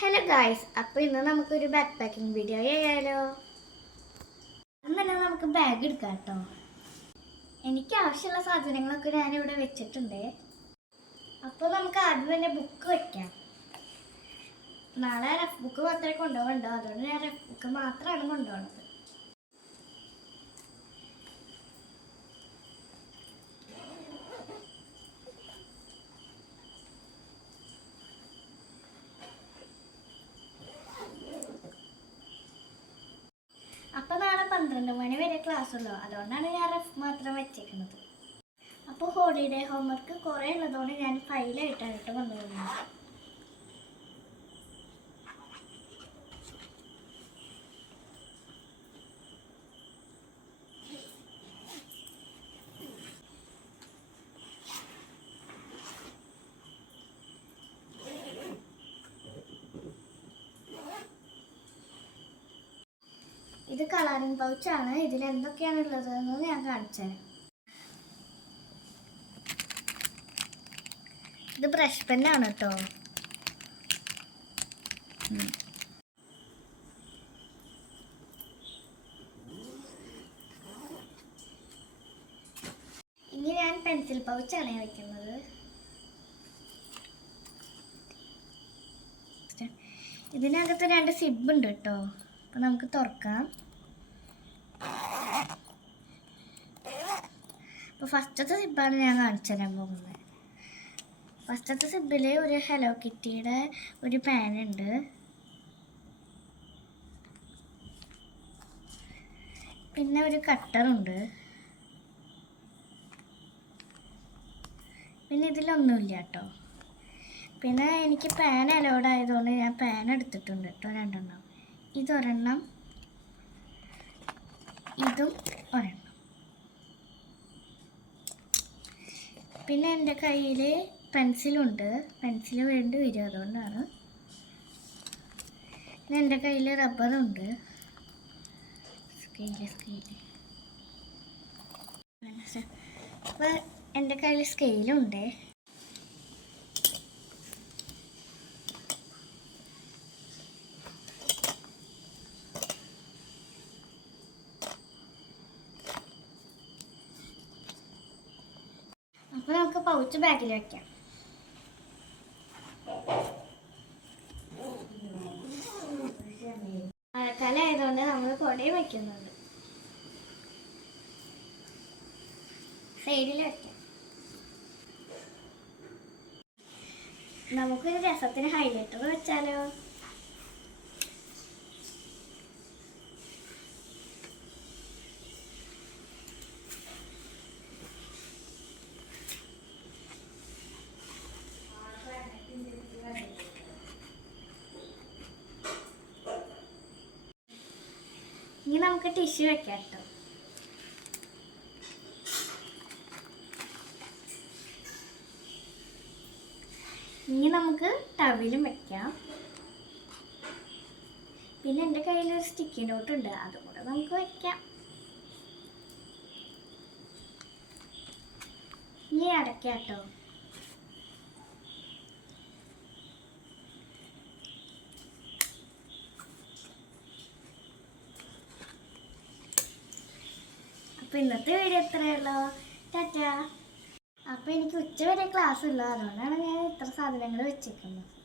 Hello guys, അപ്പോൾ ഇന്ന് നമുക്കൊരു ബാക്ക് പാക്കിംഗ് വീഡിയോ ചെയ്യാലോ. എന്നാലും നമുക്ക് ബാഗ് എടുക്കാം കേട്ടോ. എനിക്ക് ആവശ്യമുള്ള സാധനങ്ങളൊക്കെ ഞാനിവിടെ വെച്ചിട്ടുണ്ട്. അപ്പോൾ നമുക്ക് ആദ്യം തന്നെ ബുക്ക് വയ്ക്കാം. നാളെ റഫ് ബുക്ക് മാത്രമേ കൊണ്ടുപോകണ്ടോ, അതുകൊണ്ട് ഞാൻ റഫ് ബുക്ക് മാത്രമാണ് കൊണ്ടുപോകുന്നത്. അപ്പോൾ നാളെ 12 മണി വരെ ക്ലാസ് ഉള്ളൂ, അതുകൊണ്ടാണ് ഞാൻ റഫ് മാത്രം വെച്ചേക്കുന്നത്. അപ്പോൾ ഹോളിഡേ ഹോംവർക്ക് കുറേ ഉള്ളതുകൊണ്ട് ഞാൻ ഫയലായിട്ടാണ് കൊണ്ടുപോകുന്നത്. ഇത് കളറിംഗ് പൗച്ചാണ്. ഇതിൽ എന്തൊക്കെയാണ് ഉള്ളതെന്ന് ഞാൻ കാണിച്ചുതരാം. ഇത് ബ്രഷ് പെന്നാണ് കേട്ടോ. ഇനി ഞാൻ പെൻസിൽ പൗച്ചാണ് വയ്ക്കുന്നത്. ഇതിനകത്ത് 2 സിബ് ഉണ്ട് കേട്ടോ. അപ്പം നമുക്ക് തുറക്കാം. അപ്പോൾ ഫസ്റ്റത്തെ സിബ്ബാണ് ഞാൻ കാണിച്ചു തരാൻ പോകുന്നത്. ഫസ്റ്റത്തെ സിബിൽ ഒരു ഹലോ കിറ്റിയുടെ ഒരു പാനുണ്ട്. പിന്നെ ഒരു കട്ടറുണ്ട്. പിന്നെ ഇതിലൊന്നുമില്ല കേട്ടോ. പിന്നെ എനിക്ക് പാൻ അലോഡ് ആയതുകൊണ്ട് ഞാൻ പാൻ എടുത്തിട്ടുണ്ട് കേട്ടോ, 2 എണ്ണം. ഇതൊരെണ്ണം, ഇതും ഒരെണ്ണം. പിന്നെ എൻ്റെ കയ്യിൽ പെൻസിലുണ്ട്. പെൻസിൽ വേണ്ടി വരും, അതുകൊണ്ടാണ്. പിന്നെ എൻ്റെ കയ്യിൽ റബ്ബറുണ്ട്. സ്കെയില് അപ്പോൾ എൻ്റെ കയ്യിൽ സ്കെയിലുണ്ട്. അപ്പോൾ നമുക്ക് പൗച്ച് ബാഗിൽ വയ്ക്കാം. മഴക്കാലം ആയതുകൊണ്ട് നമ്മൾ കുടയും വയ്ക്കുന്നുണ്ട്. സൈഡിൽ വയ്ക്കാം. നമുക്കൊരു രസത്തിന് ഹൈലൈറ്റർ വെച്ചാലോ. ഇനി നമുക്ക് ടിഷ്യൂ വെക്കാം കേട്ടോ. ഇനി നമുക്ക് ടവലും വെക്കാം. പിന്നെ എൻ്റെ കയ്യിൽ ഒരു സ്റ്റിക്കി നോട്ട് ഉണ്ട്, അതും കൂടെ നമുക്ക് വെക്കാം. ഇനി അടയ്ക്കാം കേട്ടോ. അപ്പോൾ ഇന്നത്തെ വീഡിയോ ഇത്രയുള്ളൂ. ടാറ്റാ. അപ്പോൾ എനിക്ക് ഉച്ചവരെ ക്ലാസ് ഉള്ളൂ, അതുകൊണ്ടാണ് ഞാൻ ഇത്ര സാധനങ്ങൾ വെച്ചിരിക്കുന്നത്.